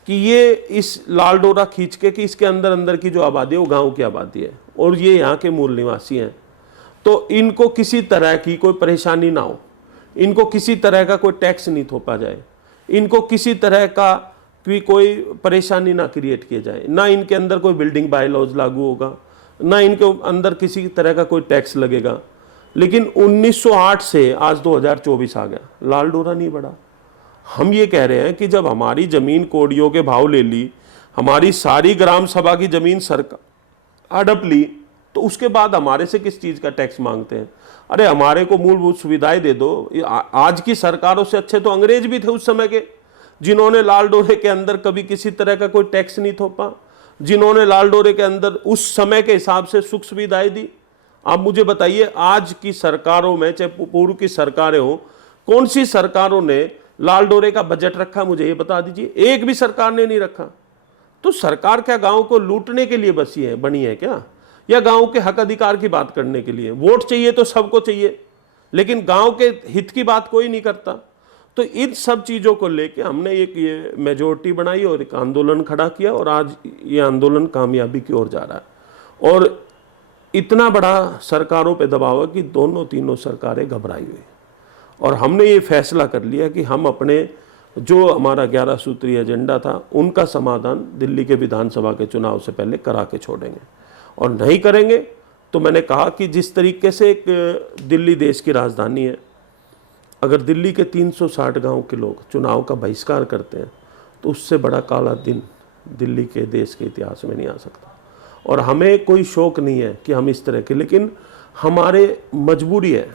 कि ये इस लाल डोरा खींच के कि इसके अंदर अंदर की जो आबादी है वो गांव की आबादी है और ये यहाँ के मूल निवासी हैं, तो इनको किसी तरह की कोई परेशानी ना हो, इनको किसी तरह का कोई टैक्स नहीं थोपा जाए, इनको किसी तरह का कि कोई परेशानी ना क्रिएट किया जाए, ना इनके अंदर कोई बिल्डिंग बायलॉज लागू होगा, ना इनके अंदर किसी तरह का कोई टैक्स लगेगा। लेकिन 1908 से आज 2024 आ गया, लाल डोरा नहीं बढ़ा। हम ये कह रहे हैं कि जब हमारी जमीन कोड़ियों के भाव ले ली, हमारी सारी ग्राम सभा की जमीन सरकार हड़प ली, तो उसके बाद हमारे से किस चीज का टैक्स मांगते हैं? अरे हमारे को मूलभूत सुविधाएं दे दो। आज की सरकारों से अच्छे तो अंग्रेज भी थे उस समय के, जिन्होंने लाल डोरे के अंदर कभी किसी तरह का कोई टैक्स नहीं थोपा, जिन्होंने लाल डोरे के अंदर उस समय के हिसाब से सुख सुविधाएं दी। आप मुझे बताइए, आज की सरकारों में, चाहे पूर्व की सरकारें हो, कौन सी सरकारों ने लाल डोरे का बजट रखा? मुझे ये बता दीजिए, एक भी सरकार ने नहीं रखा। तो सरकार क्या गांव को लूटने के लिए बनी है क्या, या गांव के हक अधिकार की बात करने के लिए? वोट चाहिए तो सबको चाहिए, लेकिन गांव के हित की बात कोई नहीं करता। तो इन सब चीज़ों को लेके हमने एक ये मेजोरिटी बनाई और एक आंदोलन खड़ा किया, और आज ये आंदोलन कामयाबी की ओर जा रहा है। और इतना बड़ा सरकारों पे दबाव है कि दोनों तीनों सरकारें घबराई हुई, और हमने ये फैसला कर लिया कि हम अपने जो हमारा 11 सूत्रीय एजेंडा था उनका समाधान दिल्ली के विधानसभा के चुनाव से पहले करा के छोड़ेंगे। और नहीं करेंगे तो मैंने कहा कि जिस तरीके से एक दिल्ली देश की राजधानी है, अगर दिल्ली के 360 गांव के लोग चुनाव का बहिष्कार करते हैं तो उससे बड़ा काला दिन दिल्ली के देश के इतिहास में नहीं आ सकता। और हमें कोई शौक नहीं है कि हम इस तरह के, लेकिन हमारे मजबूरी है,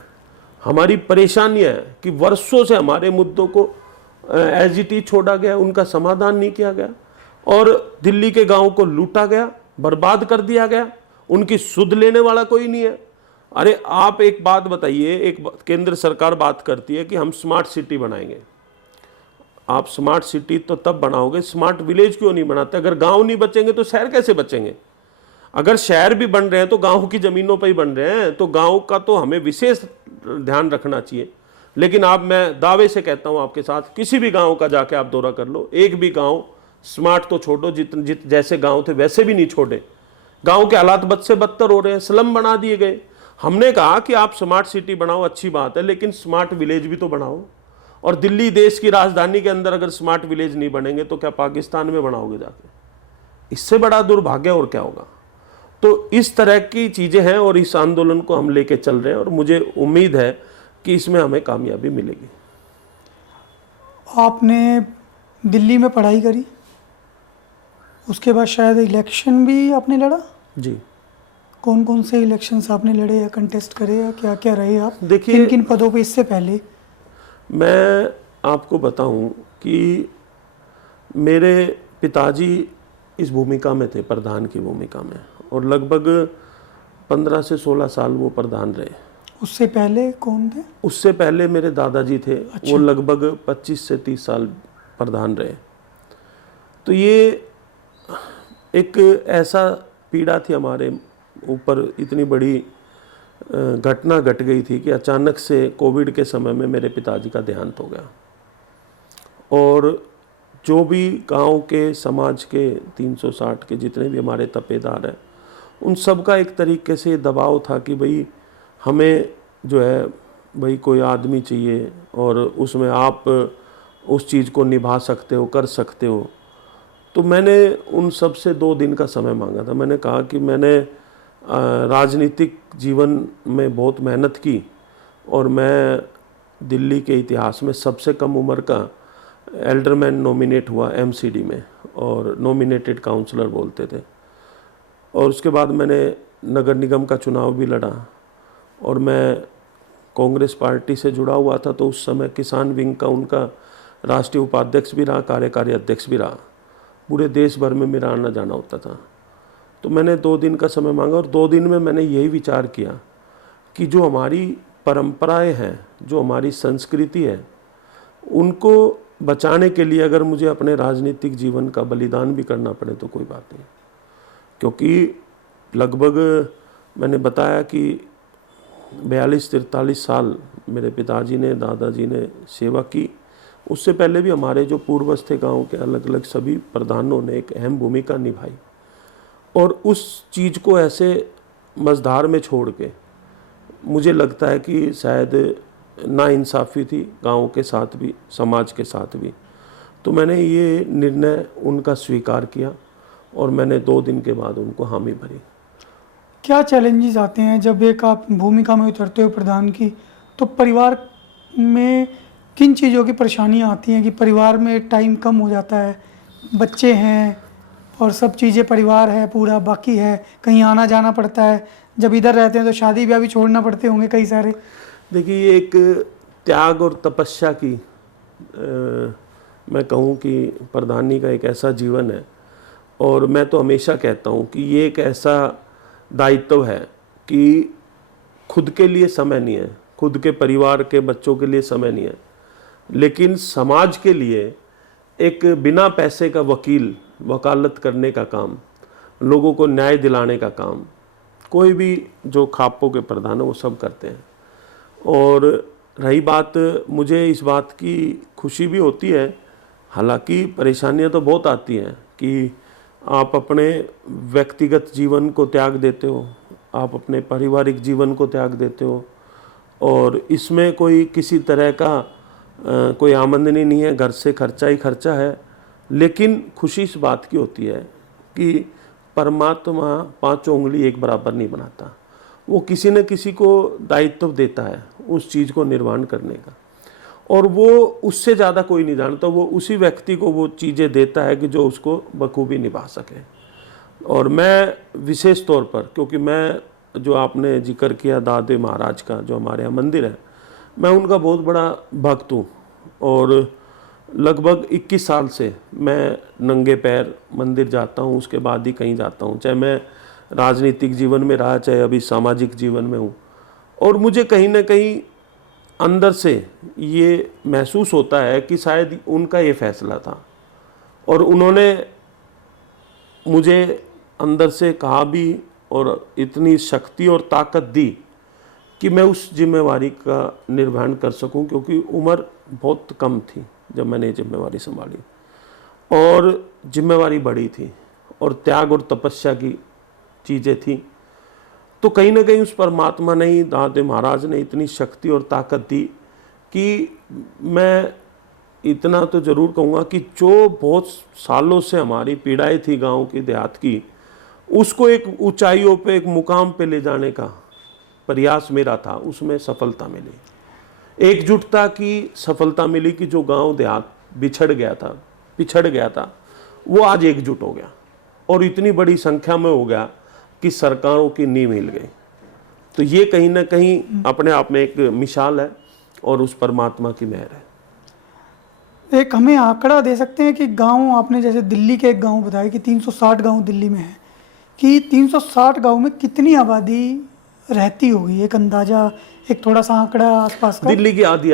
हमारी परेशानी है कि वर्षों से हमारे मुद्दों को एज इट इज छोड़ा गया, उनका समाधान नहीं किया गया, और दिल्ली के गाँव को लूटा गया, बर्बाद कर दिया गया, उनकी सुध लेने वाला कोई नहीं है। अरे आप एक बात बताइए, केंद्र सरकार बात करती है कि हम स्मार्ट सिटी बनाएंगे। आप स्मार्ट सिटी तो तब बनाओगे, स्मार्ट विलेज क्यों नहीं बनाते? अगर गांव नहीं बचेंगे तो शहर कैसे बचेंगे? अगर शहर भी बन रहे हैं तो गांव की जमीनों पर ही बन रहे हैं, तो गांव का तो हमें विशेष ध्यान रखना चाहिए। लेकिन आप, मैं दावे से कहता हूं आपके साथ, किसी भी गांव का जाके आप दौरा कर लो, एक भी गांव स्मार्ट तो छोड़ो, जैसे गांव थे वैसे भी नहीं छोड़े। गांव के हालात बद से बदतर हो रहे हैं, स्लम बना दिए गए। हमने कहा कि आप स्मार्ट सिटी बनाओ, अच्छी बात है, लेकिन स्मार्ट विलेज भी तो बनाओ। और दिल्ली देश की राजधानी के अंदर अगर स्मार्ट विलेज नहीं बनेंगे तो क्या पाकिस्तान में बनाओगे जाके? इससे बड़ा दुर्भाग्य और क्या होगा? तो इस तरह की चीजें हैं, और इस आंदोलन को हम लेके चल रहे हैं, और मुझे उम्मीद है कि इसमें हमें कामयाबी मिलेगी। आपने दिल्ली में पढ़ाई करी, उसके बाद शायद इलेक्शन भी आपने लड़ा? जी। कौन कौन से इलेक्शंस आपने लड़े या कंटेस्ट करे, या क्या क्या रहे आप? देखिए, किन किन पदों पे इससे पहले? मैं आपको बताऊं कि मेरे पिताजी इस भूमिका में थे, प्रधान की भूमिका में, और लगभग 15 से 16 साल वो प्रधान रहे। उससे पहले कौन थे? उससे पहले मेरे दादाजी थे। अच्छा। वो लगभग 25 से 30 साल प्रधान रहे। तो ये एक ऐसा पीड़ा थी हमारे ऊपर, इतनी बड़ी घटना घट गई थी कि अचानक से कोविड के समय में मेरे पिताजी का देहांत हो गया। और जो भी गांव के, समाज के 360 के जितने भी हमारे तपेदार हैं, उन सब का एक तरीके से दबाव था कि भाई हमें जो है भाई कोई आदमी चाहिए, और उसमें आप उस चीज़ को निभा सकते हो, कर सकते हो। तो मैंने उन सब से 2 दिन का समय मांगा था। मैंने कहा कि मैंने राजनीतिक जीवन में बहुत मेहनत की, और मैं दिल्ली के इतिहास में सबसे कम उम्र का एल्डरमैन नॉमिनेट हुआ एमसीडी में, और नॉमिनेटेड काउंसलर बोलते थे। और उसके बाद मैंने नगर निगम का चुनाव भी लड़ा, और मैं कांग्रेस पार्टी से जुड़ा हुआ था, तो उस समय किसान विंग का उनका राष्ट्रीय उपाध्यक्ष भी रहा, कार्यकारी अध्यक्ष भी रहा। पूरे देश भर में मेरा आना जाना होता था। तो मैंने 2 दिन का समय मांगा, और 2 दिन में मैंने यही विचार किया कि जो हमारी परंपराएं हैं, जो हमारी संस्कृति है, उनको बचाने के लिए अगर मुझे अपने राजनीतिक जीवन का बलिदान भी करना पड़े तो कोई बात नहीं। क्योंकि लगभग मैंने बताया कि 42-43 साल मेरे पिताजी ने, दादाजी ने सेवा की। उससे पहले भी हमारे जो पूर्वज थे गाँव के, अलग अलग सभी प्रधानों ने एक अहम भूमिका निभाई। और उस चीज़ को ऐसे मझधार में छोड़ के मुझे लगता है कि शायद नाइंसाफ़ी थी गाँव के साथ भी, समाज के साथ भी। तो मैंने ये निर्णय उनका स्वीकार किया और मैंने 2 दिन के बाद उनको हामी भरी। क्या चैलेंजेस आते हैं जब एक आप भूमिका में उतरते हो प्रधान की, तो परिवार में किन चीज़ों की परेशानियां आती हैं कि परिवार में टाइम कम हो जाता है, बच्चे हैं और सब चीज़ें परिवार है पूरा बाकी है, कहीं आना जाना पड़ता है, जब इधर रहते हैं तो शादी ब्याह भी छोड़ना पड़ते होंगे कई सारे। देखिए ये एक त्याग और तपस्या की मैं कहूँ कि प्रधानी का एक ऐसा जीवन है, और मैं तो हमेशा कहता हूँ कि ये एक ऐसा दायित्व है कि खुद के लिए समय नहीं है, खुद के परिवार के बच्चों के लिए समय नहीं है, लेकिन समाज के लिए एक बिना पैसे का वकील वकालत करने का काम, लोगों को न्याय दिलाने का काम कोई भी जो खापों के प्रधान है वो सब करते हैं। और रही बात, मुझे इस बात की खुशी भी होती है, हालांकि परेशानियां तो बहुत आती हैं कि आप अपने व्यक्तिगत जीवन को त्याग देते हो, आप अपने पारिवारिक जीवन को त्याग देते हो, और इसमें कोई किसी तरह का कोई आमदनी नहीं है, घर से खर्चा ही खर्चा है। लेकिन खुशी इस बात की होती है कि परमात्मा 5 उंगली एक बराबर नहीं बनाता, वो किसी न किसी को दायित्व देता है उस चीज़ को निर्माण करने का, और वो उससे ज़्यादा कोई नहीं जानता, वो उसी व्यक्ति को वो चीज़ें देता है कि जो उसको बखूबी निभा सके। और मैं विशेष तौर पर, क्योंकि मैं जो आपने जिक्र किया दादे महाराज का जो हमारे यहाँ मंदिर है, मैं उनका बहुत बड़ा भक्त हूँ, और लगभग 21 साल से मैं नंगे पैर मंदिर जाता हूँ, उसके बाद ही कहीं जाता हूँ, चाहे मैं राजनीतिक जीवन में रहा, चाहे अभी सामाजिक जीवन में हूँ। और मुझे कहीं ना कहीं अंदर से ये महसूस होता है कि शायद उनका ये फैसला था, और उन्होंने मुझे अंदर से कहा भी और इतनी शक्ति और ताकत दी कि मैं उस जिम्मेवारी का निर्वहन कर सकूं, क्योंकि उम्र बहुत कम थी जब मैंने ये जिम्मेवारी संभाली, और जिम्मेवारी बड़ी थी और त्याग और तपस्या की चीज़ें थी। तो कहीं ना कहीं उस परमात्मा ने ही, दादे महाराज ने इतनी शक्ति और ताकत दी कि मैं इतना तो ज़रूर कहूँगा कि जो बहुत सालों से हमारी पीड़ाएं थी गांव की, देहात की, उसको एक ऊंचाइयों पे, एक मुकाम पे ले जाने का प्रयास मेरा था, उसमें सफलता मिली। एकजुटता की सफलता मिली कि जो गांव देहात पिछड़ गया था, वो आज एकजुट हो गया और इतनी बड़ी संख्या में हो गया कि सरकारों की नींव हिल गई। तो ये कहीं ना कहीं अपने आप में एक मिसाल है और उस परमात्मा की मेहर है। एक हमें आंकड़ा दे सकते हैं कि गांव, आपने जैसे दिल्ली के एक गांव बताया कि 360 गांव दिल्ली में है, कि 360 गांव में कितनी आबादी रहती होगी, एक अंदाजा, एक थोड़ा सा आंकड़ा आसपास का? दिल्ली की आधी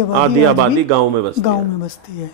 आबादी गांव में बसती है।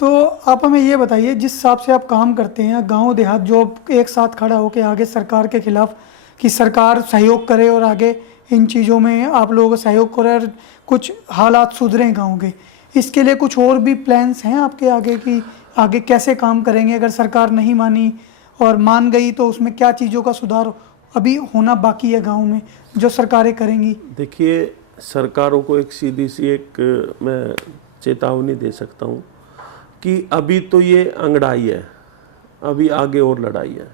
तो आप हमें ये बताइए, जिस हिसाब से आप काम करते हैं, गांव देहात जो एक साथ खड़ा होकर आगे सरकार के खिलाफ, कि सरकार सहयोग करे और आगे इन चीज़ों में आप लोगों को सहयोग करे और कुछ हालात सुधरें गांव के, इसके लिए कुछ और भी प्लान्स हैं आपके आगे कि आगे कैसे काम करेंगे? अगर सरकार नहीं मानी और मान गई तो उसमें क्या चीज़ों का सुधार अभी होना बाकी है गांव में जो सरकारें करेंगी? देखिए, सरकारों को एक सीधी सी एक मैं चेतावनी दे सकता हूँ कि अभी तो ये अंगड़ाई है, अभी आगे और लड़ाई है।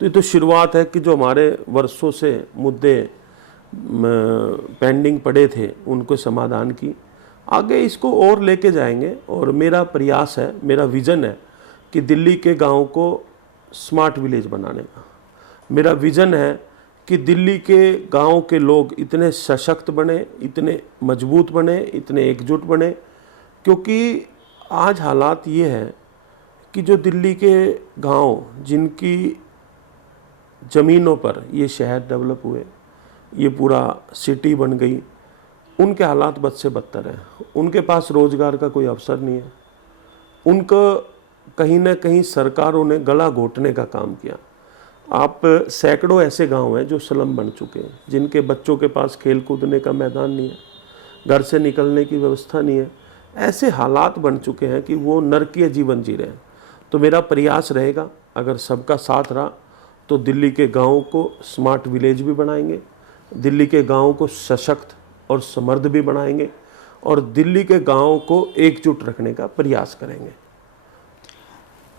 तो ये तो शुरुआत है कि जो हमारे वर्षों से मुद्दे पेंडिंग पड़े थे उनको समाधान की, आगे इसको और लेके जाएंगे। और मेरा प्रयास है, मेरा विज़न है कि दिल्ली के गांव को स्मार्ट विलेज बनाने का। मेरा विज़न है कि दिल्ली के गांव के लोग इतने सशक्त बने, इतने मजबूत बने, इतने एकजुट बने, क्योंकि आज हालात ये है कि जो दिल्ली के गांव जिनकी ज़मीनों पर ये शहर डेवलप हुए, ये पूरा सिटी बन गई, उनके हालात बद से बदतर हैं। उनके पास रोज़गार का कोई अवसर नहीं है। उनको कहीं ना कहीं सरकारों ने गला घोटने का काम किया। आप सैकड़ों ऐसे गांव हैं जो स्लम बन चुके हैं, जिनके बच्चों के पास खेल कूदने का मैदान नहीं है, घर से निकलने की व्यवस्था नहीं है। ऐसे हालात बन चुके हैं कि वो नरकीय जीवन जी रहे हैं। तो मेरा प्रयास रहेगा, अगर सबका साथ रहा तो दिल्ली के गाँव को स्मार्ट विलेज भी बनाएंगे, दिल्ली के गाँव को सशक्त और समृद्ध भी बनाएंगे, और दिल्ली के गाँव को एकजुट रखने का प्रयास करेंगे।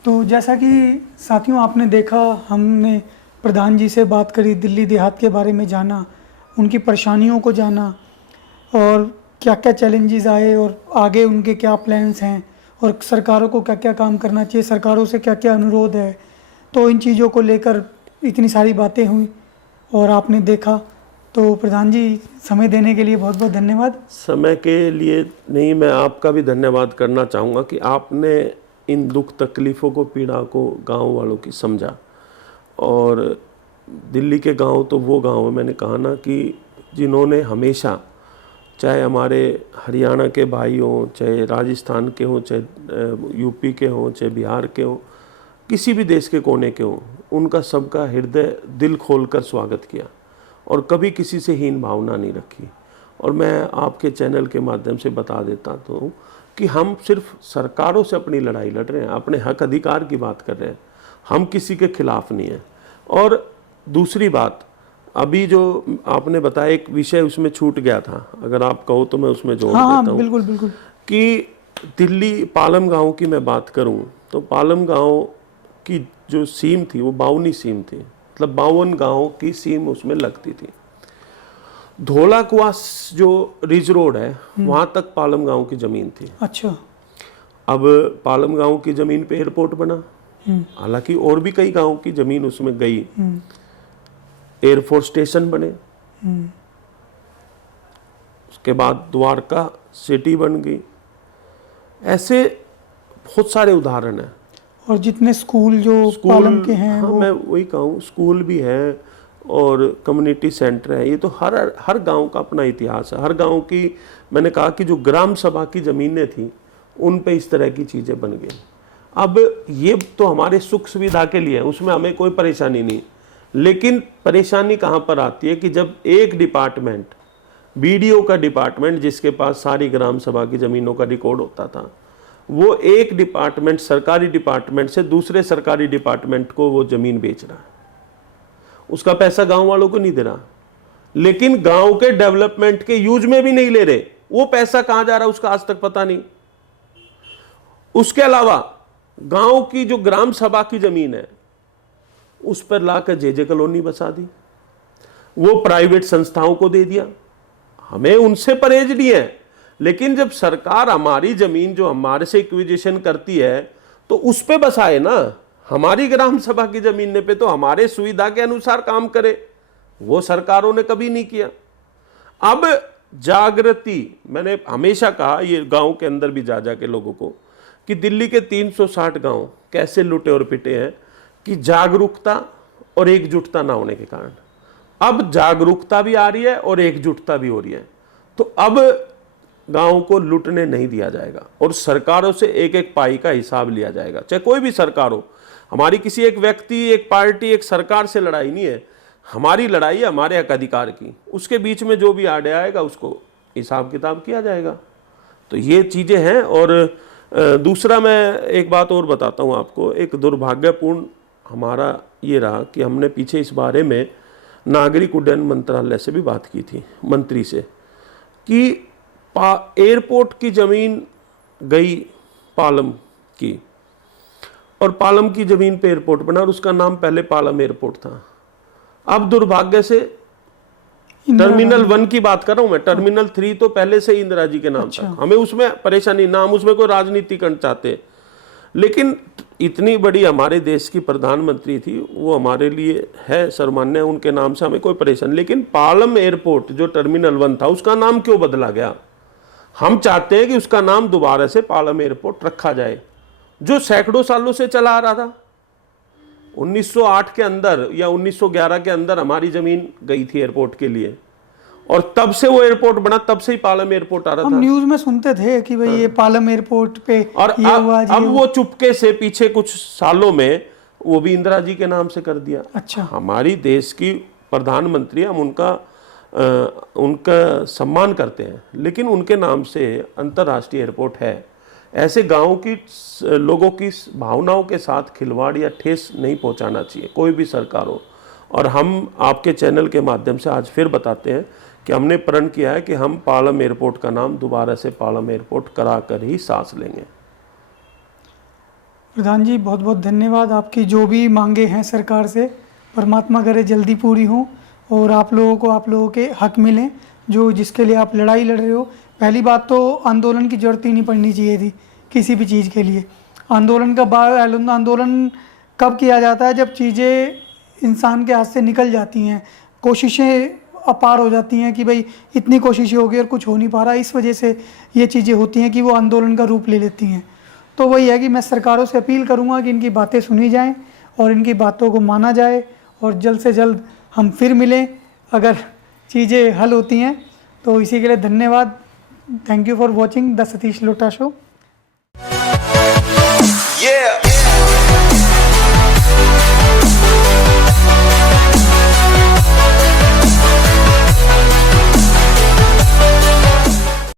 तो जैसा कि साथियों आपने देखा, हमने प्रधान जी से बात करी, दिल्ली देहात के बारे में जाना, उनकी परेशानियों को जाना और क्या क्या चैलेंजेस आए और आगे उनके क्या प्लान्स हैं और सरकारों को क्या क्या काम करना चाहिए, सरकारों से क्या क्या अनुरोध है। तो इन चीज़ों को लेकर इतनी सारी बातें हुई और आपने देखा। तो प्रधान जी, समय देने के लिए बहुत बहुत धन्यवाद। समय के लिए नहीं, मैं आपका भी धन्यवाद करना चाहूँगा कि आपने इन दुख तकलीफ़ों को, पीड़ा को गांव वालों की समझा। और दिल्ली के गांव तो वो गांव है, मैंने कहा ना, कि जिन्होंने हमेशा, चाहे हमारे हरियाणा के भाई हों, चाहे राजस्थान के हों, चाहे यूपी के हों, चाहे बिहार के हों, किसी भी देश के कोने के हों, उनका सबका हृदय दिल खोलकर स्वागत किया और कभी किसी से हीन भावना नहीं रखी। और मैं आपके चैनल के माध्यम से बता देता हूँ कि हम सिर्फ सरकारों से अपनी लड़ाई लड़ रहे हैं, अपने हक अधिकार की बात कर रहे हैं, हम किसी के खिलाफ नहीं हैं। और दूसरी बात, अभी जो आपने बताया एक विषय उसमें छूट गया था, अगर आप कहो तो मैं उसमें जोड़ देता हूँ। बिल्कुल बिल्कुल। कि दिल्ली पालम गांव की मैं बात करूं तो पालम गांव की जो सीम थी वो 52 सीम थी, मतलब 52 गांव की सीम उसमें लगती थी। धोला कुआं जो रिज रोड है वहां तक पालम गांव की जमीन थी। अच्छा। अब पालम गांव की जमीन पे एयरपोर्ट बना, हालांकि और भी कई गांव की जमीन उसमें गई, एयरफोर्स स्टेशन बने, उसके बाद द्वारका सिटी बन गई। ऐसे बहुत सारे उदाहरण हैं। और जितने स्कूल जो पालम के हैं, हाँ, मैं वही कहूँ, स्कूल भी है और कम्युनिटी सेंटर है। ये तो हर गांव का अपना इतिहास है। हर गांव की, मैंने कहा कि जो ग्राम सभा की ज़मीनें थी उन पे इस तरह की चीज़ें बन गई। अब ये तो हमारे सुख सुविधा के लिए है, उसमें हमें कोई परेशानी नहीं। लेकिन परेशानी कहाँ पर आती है कि जब एक डिपार्टमेंट, बीडीओ का डिपार्टमेंट, जिसके पास सारी ग्राम सभा की ज़मीनों का रिकॉर्ड होता था, वो एक डिपार्टमेंट, सरकारी डिपार्टमेंट से दूसरे सरकारी डिपार्टमेंट को वो ज़मीन बेच रहा है। उसका पैसा गांव वालों को नहीं दे रहा, लेकिन गांव के डेवलपमेंट के यूज में भी नहीं ले रहे। वो पैसा कहां जा रहा है उसका आज तक पता नहीं। उसके अलावा गांव की जो ग्राम सभा की जमीन है उस पर लाकर जेजे कॉलोनी बसा दी, वो प्राइवेट संस्थाओं को दे दिया। हमें उनसे परहेज नहीं है, लेकिन जब सरकार हमारी जमीन जो हमारे से एक्विजिशन करती है तो उस पे बसाए ना। हमारी ग्राम सभा की जमीन पे तो हमारे सुविधा के अनुसार काम करे, वो सरकारों ने कभी नहीं किया। अब जागृति, मैंने हमेशा कहा ये गांव के अंदर भी जा के लोगों को, कि दिल्ली के 360 गांव कैसे लुटे और पिटे हैं कि जागरूकता और एकजुटता ना होने के कारण। अब जागरूकता भी आ रही है और एकजुटता भी हो रही है। तो अब गांव को लूटने नहीं दिया जाएगा और सरकारों से एक एक पाई का हिसाब लिया जाएगा, चाहे कोई भी सरकार हो। हमारी किसी एक व्यक्ति, एक पार्टी, एक सरकार से लड़ाई नहीं है, हमारी लड़ाई है हमारे हक अधिकार की। उसके बीच में जो भी आड़े आएगा उसको हिसाब किताब किया जाएगा। तो ये चीज़ें हैं। और दूसरा मैं एक बात और बताता हूँ आपको। एक दुर्भाग्यपूर्ण हमारा ये रहा कि हमने पीछे इस बारे में नागरिक उड्डयन मंत्रालय से भी बात की थी, मंत्री से, कि एयरपोर्ट की ज़मीन गई पालम की और पालम की ज़मीन पे एयरपोर्ट बना और उसका नाम पहले पालम एयरपोर्ट था। अब दुर्भाग्य से टर्मिनल 1 की बात कर रहा हूं मैं, टर्मिनल 3 तो पहले से इंदिरा जी के नाम था। हमें उसमें परेशानी ना, हम उसमें कोई राजनीति करना चाहते, लेकिन इतनी बड़ी हमारे देश की प्रधानमंत्री थी, वो हमारे लिए है सर्वमान्य, उनके नाम से हमें कोई परेशानी। लेकिन पालम एयरपोर्ट जो टर्मिनल 1 था उसका नाम क्यों बदला गया? हम चाहते हैं कि उसका नाम दोबारा से पालम एयरपोर्ट रखा जाए, जो सैकड़ों सालों से चला आ रहा था। 1908 के अंदर या 1911 के अंदर हमारी जमीन गई थी एयरपोर्ट के लिए और तब से वो एयरपोर्ट बना, तब से ही पालम एयरपोर्ट आ रहा था। हम न्यूज में सुनते थे कि भाई ये पालम एयरपोर्ट पे और ये हुआ, अब वो चुपके से पीछे कुछ सालों में वो भी इंदिरा जी के नाम से कर दिया। अच्छा। हमारी देश की प्रधानमंत्री, हम उनका सम्मान करते हैं, लेकिन उनके नाम से अंतर्राष्ट्रीय एयरपोर्ट है। ऐसे गांव की लोगों की भावनाओं के साथ खिलवाड़ या ठेस नहीं पहुंचाना चाहिए कोई भी सरकार हो। और हम आपके चैनल के माध्यम से आज फिर बताते हैं कि हमने प्रण किया है कि हम पालम एयरपोर्ट का नाम दोबारा से पालम एयरपोर्ट करा कर ही सांस लेंगे। प्रधान जी बहुत बहुत धन्यवाद। आपकी जो भी मांगे हैं सरकार से, परमात्मा करे जल्दी पूरी हों और आप लोगों के हक मिलें जो जिसके लिए आप लड़ाई लड़ रहे हो। पहली बात तो आंदोलन की जरूरत ही नहीं पड़नी चाहिए थी किसी भी चीज़ के लिए। आंदोलन कब किया जाता है? जब चीज़ें इंसान के हाथ से निकल जाती हैं, कोशिशें अपार हो जाती हैं कि भाई इतनी कोशिशें हो गई और कुछ हो नहीं पा रहा, इस वजह से ये चीज़ें होती हैं कि वो आंदोलन का रूप ले लेती हैं। तो वही है कि मैं सरकारों से अपील करूंगा कि इनकी बातें सुनी जाएं और इनकी बातों को माना जाए और जल्द से जल्द हम फिर मिलें अगर चीज़ें हल होती हैं। तो इसी के लिए धन्यवाद। Thank you for watching the Satish लोटा शो। Yeah.